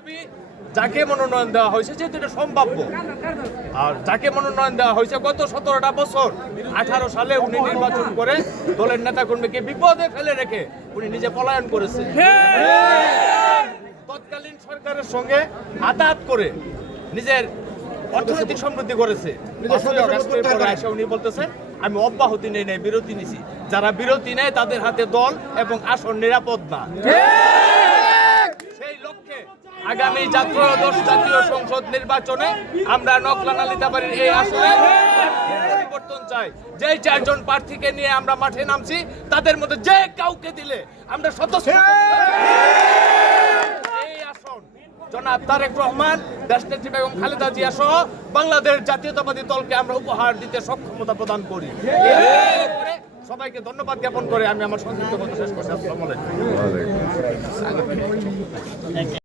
দাবি যাকে মনোনয়ন দেওয়া হয়েছে যেহেতু এটা সম্ভাব্য, আর যাকে মনোনয়ন দেওয়া হয়েছে গত 17টা বছর 18 সালে উনি নির্বাচন করে দলের নেতাকর্মীকে বিপদে ফেলে রেখে উনি নিজে পলায়ন করেছে। তৎকালীন সরকারের সঙ্গে আতাত করে নিজের অর্থনৈতিক সমৃদ্ধি করেছে। উনি বলতেছেন আমি অব্যাহতি নেই নাই, বিরতি নিছি। যারা বিরতি নেয় তাদের হাতে দল এবং আসন নিরাপদ না। সেই লক্ষ্যে আগামী জাতীয় সংসদ নির্বাচনে আমরা নকলানালিতাবাড়ির এই আসনে পরিবর্তন চাই। যে 4 জন প্রার্থীকে নিয়ে আমরা মাঠে নামছি তাদের মধ্যে যে কাউকে দিলে আমরা এই আসন জনাব তারেক রহমান, দেশনেত্রী বেগম খালেদা জিয়া সহ বাংলাদেশ জাতীয়তাবাদী দলকে আমরা উপহার দিতে সক্ষমতা প্রদান করি। সবাইকে ধন্যবাদ জ্ঞাপন করে আমি আমার সংক্ষিপ্ত কথা শেষ করছি। আসসালামু আলাইকুম।